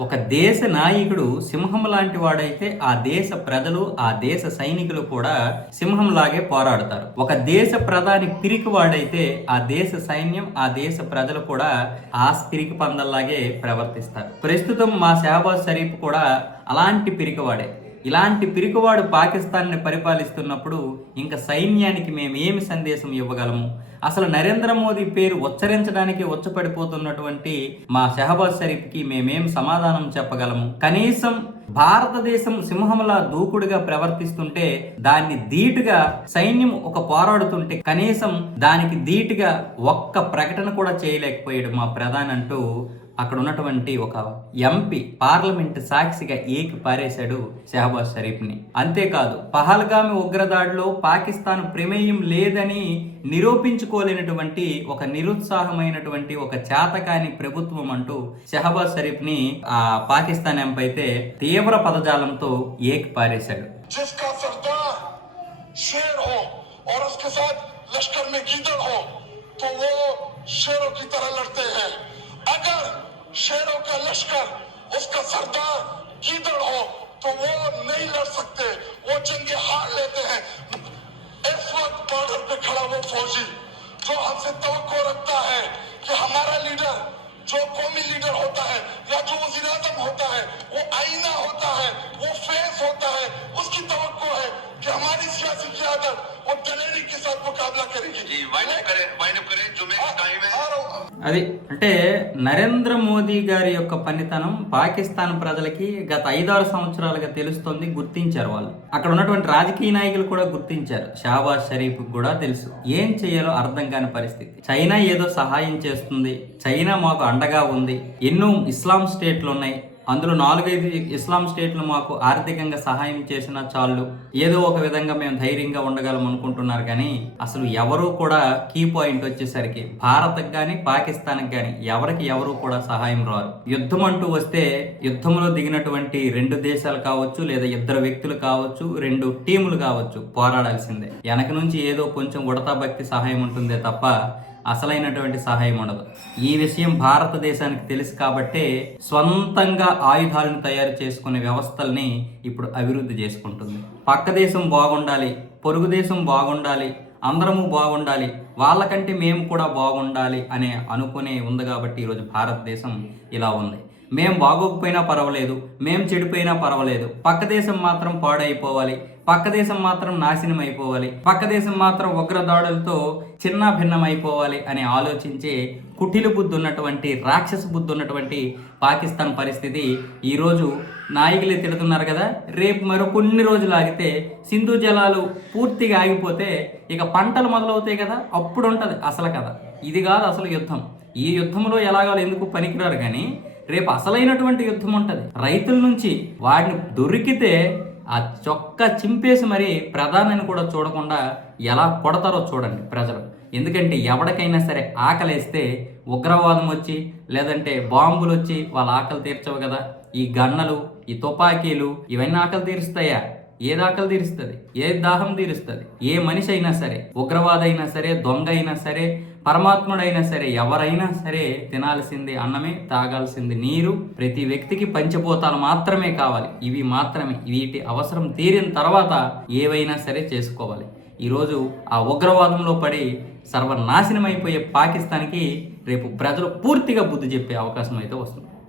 ఒక దేశ నాయకుడు సింహం లాంటి వాడైతే ఆ దేశ ప్రజలు ఆ దేశ సైనికులు కూడా సింహంలాగే పోరాడతారు. ఒక దేశ ప్రధాని పిరికి వాడైతే ఆ దేశ సైన్యం ఆ దేశ ప్రజలు కూడా ఆ పిరికి పందల్లాగే ప్రవర్తిస్తారు. ప్రస్తుతం మా షహబాజ్ షరీఫ్ కూడా అలాంటి పిరికివాడే ఇలాంటి పిరికివాడు పాకిస్తాన్ని పరిపాలిస్తున్నప్పుడు ఇంకా సైన్యానికి మేము ఏమి సందేశం ఇవ్వగలము? అసలు నరేంద్ర మోదీ పేరు ఉచ్చరించడానికి ఉచ్చపడిపోతున్నటువంటి మా షహబాజ్ షరీఫ్కి మేమేం సమాధానం చెప్పగలము? కనీసం భారతదేశం సింహంలా దూకుడుగా ప్రవర్తిస్తుంటే దాన్ని ధీటుగా సైన్యం ఒక పోరాడుతుంటే కనీసం దానికి ధీటుగా ఒక్క ప్రకటన కూడా చేయలేకపోయాడు మా ప్రధాని అంటూ అక్కడ ఉన్నటువంటి ఒక ఎంపీ పార్లమెంట్ సాక్షిగా ఏకి పారేశాడు షహబాజ్ షరీఫ్ని అంతేకాదు పహల్గామి ఉగ్రదాడిలో పాకిస్తాన్ ప్రమేయం లేదని నిరూపించుకోలేనటువంటి ఒక నిరుత్సాహమైనటువంటి ఒక చేతకాని ప్రభుత్వం అంటూ షహబాజ్ షరీఫ్ని ఆ పాకిస్తాన్ ఎంపీ అయితే తీవ్ర పదజాలంతో ఏకి పారేశాడు जिसका सरदार शेर हो और उसके साथ लश्कर में गीदड़ हो तो वो शेरों की तरह लड़ते हैं अगर शेरों का लश्कर, उसका सरदार गीदड़ हो तो वो नहीं लड़ सकते। वो जंगे हार लेते हैं। इस वक्त बॉर्डर पे खड़ा वो फौजी, जो हमसे तो रखता है कि हमारा लीडर, जो कौमी लीडर होता है, या जो वज़ीर आज़म होता है, वो आईना होता है, वो फेस होता है, उसकी तो है कि हमारी सियासी क्यादत वो दलेरी के साथ मुकाबला करेगी। जी करें करें और అది అంటే నరేంద్ర మోదీ గారి యొక్క పనితనం పాకిస్తాన్ ప్రజలకి గత ఐదారు సంవత్సరాలుగా తెలుస్తోంది గుర్తించారు వాళ్ళు. అక్కడ ఉన్నటువంటి రాజకీయ నాయకులు కూడా గుర్తించారు. షాబాజ్ షరీఫ్ కూడా తెలుసు. ఏం చేయాలో అర్థం కాని పరిస్థితి. చైనా ఏదో సహాయం చేస్తుంది. చైనా మాకు అండగా ఉంది. ఎన్నో ఇస్లాం స్టేట్లు ఉన్నాయి. అందులో నాలుగైదు ఇస్లాం స్టేట్లు మాకు ఆర్థికంగా సహాయం చేసిన చాలు ఏదో ఒక విధంగా మేము ధైర్యంగా ఉండగలం అనుకుంటున్నారు కానీ అసలు ఎవరు కూడా కీ పాయింట్ వచ్చేసరికి భారత్కి కానీ పాకిస్తాన్కి కానీ ఎవరికి ఎవరు కూడా సహాయం రారు. యుద్ధం అంటూ వస్తే యుద్ధంలో దిగినటువంటి రెండు దేశాలు కావచ్చు లేదా ఇద్దరు వ్యక్తులు కావచ్చు రెండు టీములు కావచ్చు పోరాడాల్సిందే. వెనక నుంచి ఏదో కొంచెం ఉడతా భక్తి సహాయం ఉంటుందే తప్ప అసలైనటువంటి సహాయం ఉండదు. ఈ విషయం భారతదేశానికి తెలుసు కాబట్టే స్వంతంగా ఆయుధాలను తయారు చేసుకునే వ్యవస్థల్ని ఇప్పుడు అభివృద్ధి చేసుకుంటుంది. పక్క దేశం బాగుండాలి పొరుగు దేశం బాగుండాలి అందరము బాగుండాలి వాళ్ళకంటే మేము కూడా బాగుండాలి అనే అనుకునే ఉంది కాబట్టి ఈరోజు భారతదేశం ఇలా ఉంది. మేం బాగోకపోయినా పర్వాలేదు మేం చెడిపోయినా పర్వాలేదు. పక్క దేశం మాత్రం పాడైపోవాలి పక్క దేశం మాత్రం నాశనం అయిపోవాలి పక్క దేశం మాత్రం ఉగ్రదాడులతో చిన్న భిన్నమైపోవాలి అయిపోవాలి అని ఆలోచించే కుటిల బుద్ధి ఉన్నటువంటి రాక్షస బుద్ధి ఉన్నటువంటి పాకిస్తాన్ పరిస్థితి ఈరోజు నాయకులే తిడుతున్నారు కదా. రేపు మరో కొన్ని రోజులు ఆగితే సింధు జలాలు పూర్తిగా ఆగిపోతే ఇక పంటలు మొదలవుతాయి కదా. అప్పుడు ఉంటుంది అసలు కదా ఇది కాదు అసలు యుద్ధం. ఈ యుద్ధంలో ఎలాగో ఎందుకు పనికిరారు కానీ రేపు అసలైనటువంటి యుద్ధం ఉంటుంది. రైతుల నుంచి వాడిని దొరికితే ఆ చొక్క చింపేసి మరి ప్రధానిని కూడా చూడకుండా ఎలా కొడతారో చూడండి ప్రజలు. ఎందుకంటే ఎవరికైనా సరే ఆకలేస్తే ఉగ్రవాదం వచ్చి లేదంటే బాంబులు వచ్చి వాళ్ళ ఆకలి తీర్చవు కదా. ఈ గన్నలు ఈ తుపాకీలు ఇవన్నీ ఆకలి తీరుస్తాయా? ఏ దాఖలు తీరుస్తుంది? ఏ దాహం తీరుస్తుంది? ఏ మనిషి అయినా సరే ఉగ్రవాద అయినా సరే దొంగ అయినా సరే పరమాత్ముడైనా సరే ఎవరైనా సరే తినాల్సింది అన్నమే తాగాల్సింది నీరు. ప్రతి వ్యక్తికి పంచభూతాలు మాత్రమే కావాలి. ఇవి మాత్రమే. వీటి అవసరం తీరిన తర్వాత ఏవైనా సరే చేసుకోవాలి. ఈరోజు ఆ ఉగ్రవాదంలో పడి సర్వనాశనం అయిపోయే పాకిస్తాన్కి రేపు ప్రజలు పూర్తిగా బుద్ధి చెప్పే అవకాశం అయితే వస్తుంది.